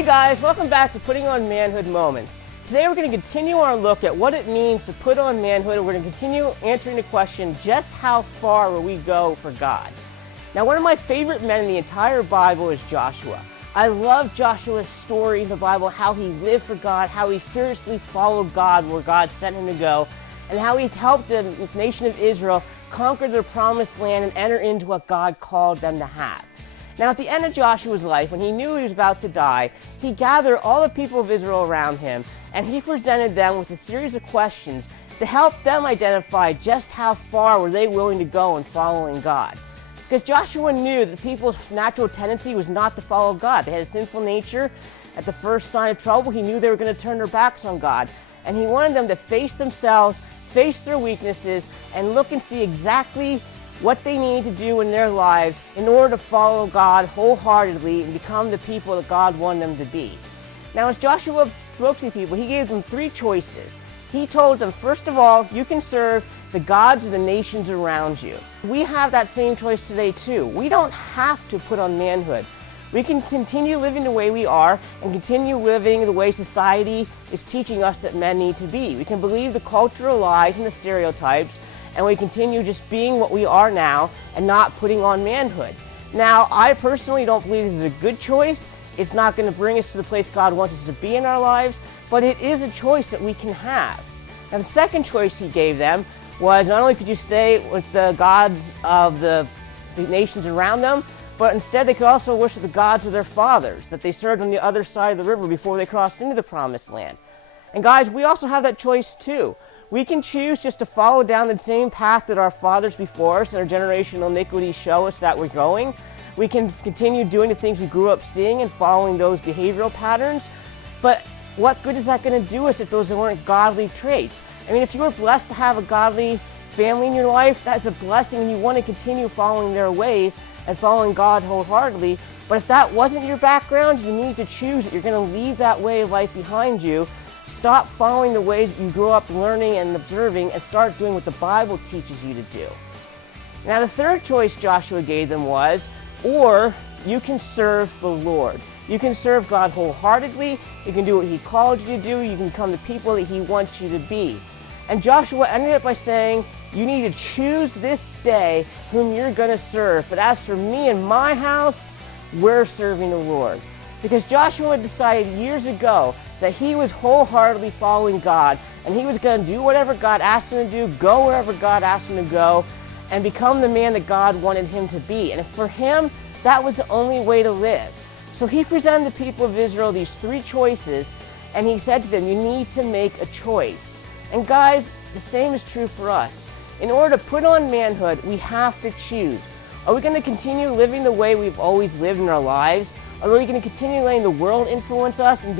Hey guys, welcome back to Putting On Manhood Moments. Today we're going to continue our look at what it means to put on manhood, and we're going to continue answering the question, just how far will we go for God? Now, one of my favorite men in the entire Bible is Joshua. I love Joshua's story in the Bible, how he lived for God, how he fiercely followed God where God sent him to go, and how he helped the nation of Israel conquer their promised land and enter into what God called them to have. Now, at the end of Joshua's life, when he knew he was about to die, he gathered all the people of Israel around him, and he presented them with a series of questions to help them identify just how far were they willing to go in following God. Because Joshua knew that people's natural tendency was not to follow God. They had a sinful nature. At the first sign of trouble, he knew they were going to turn their backs on God. And he wanted them to face themselves, face their weaknesses, and look and see exactly what they need to do in their lives in order to follow God wholeheartedly and become the people that God wanted them to be. Now, as Joshua spoke to the people, he gave them three choices. He told them, first of all, you can serve the gods of the nations around you. We have that same choice today too. We don't have to put on manhood. We can continue living the way we are and continue living the way society is teaching us that men need to be. We can believe the cultural lies and the stereotypes, and we continue just being what we are now and not putting on manhood. Now, I personally don't believe this is a good choice. It's not going to bring us to the place God wants us to be in our lives, but it is a choice that we can have. Now, the second choice he gave them was not only could you stay with the gods of the nations around them, but instead they could also worship the gods of their fathers that they served on the other side of the river before they crossed into the promised land. And guys, we also have that choice too. We can choose just to follow down the same path that our fathers before us and our generational iniquities show us that we're going. We can continue doing the things we grew up seeing and following those behavioral patterns. But what good is that going to do us if those weren't godly traits? I mean, if you were blessed to have a godly family in your life, that's a blessing, and you want to continue following their ways and following God wholeheartedly. But if that wasn't your background, you need to choose that you're going to leave that way of life behind you. Stop following the ways that you grew up learning and observing and start doing what the Bible teaches you to do. Now, the third choice Joshua gave them was, or you can serve the Lord. You can serve God wholeheartedly. You can do what He called you to do. You can become the people that He wants you to be. And Joshua ended up by saying, you need to choose this day whom you're going to serve. But as for me and my house, we're serving the Lord. Because Joshua decided years ago that he was wholeheartedly following God, and he was going to do whatever God asked him to do, go wherever God asked him to go, and become the man that God wanted him to be. And for him, that was the only way to live. So he presented the people of Israel these three choices, and he said to them, you need to make a choice. And guys, the same is true for us. In order to put on manhood, we have to choose. Are we going to continue living the way we've always lived in our lives? Or are we going to continue letting the world influence us and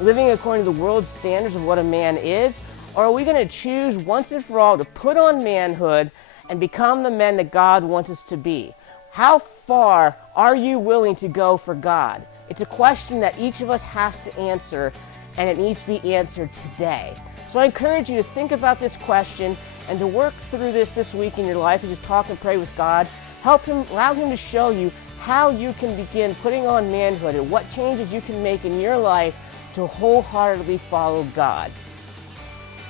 living according to the world's standards of what a man is? Or are we going to choose once and for all to put on manhood and become the men that God wants us to be? How far are you willing to go for God? It's a question that each of us has to answer, and it needs to be answered today. So I encourage you to think about this question and to work through this week in your life and just talk and pray with God. Allow Him to show you how you can begin putting on manhood and what changes you can make in your life to wholeheartedly follow God.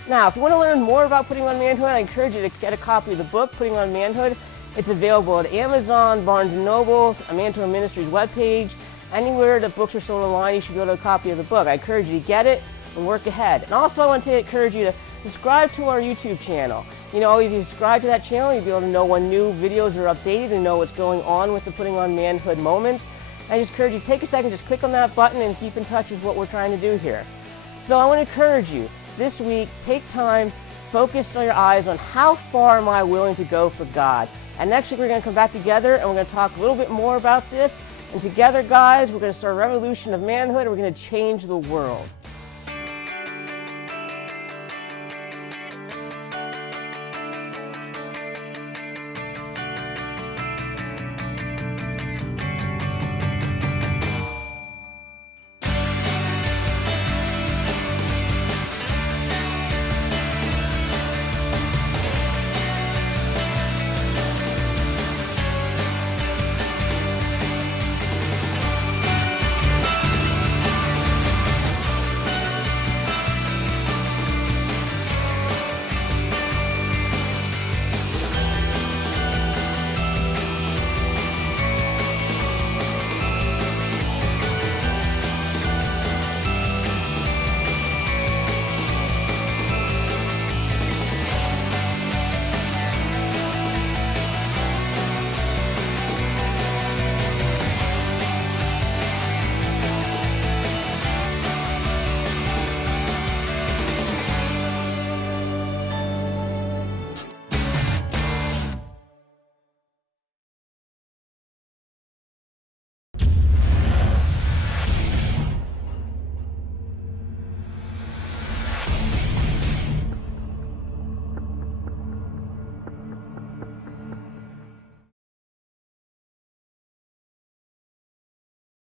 Now, if you want to learn more about putting on manhood, I encourage you to get a copy of the book, Putting On Manhood. It's available at Amazon, Barnes & Noble, a Mantour Ministries webpage. Anywhere that books are sold online, you should be able to get a copy of the book. I encourage you to get it and work ahead. And also, I want to encourage you to subscribe to our YouTube channel. You know, if you subscribe to that channel, you'll be able to know when new videos are updated and know what's going on with the Putting On Manhood moments. I just encourage you to take a second, just click on that button and keep in touch with what we're trying to do here. So I want to encourage you, this week, take time, focus on your eyes on how far am I willing to go for God. And next week we're going to come back together and we're going to talk a little bit more about this. And together, guys, we're going to start a revolution of manhood and we're going to change the world.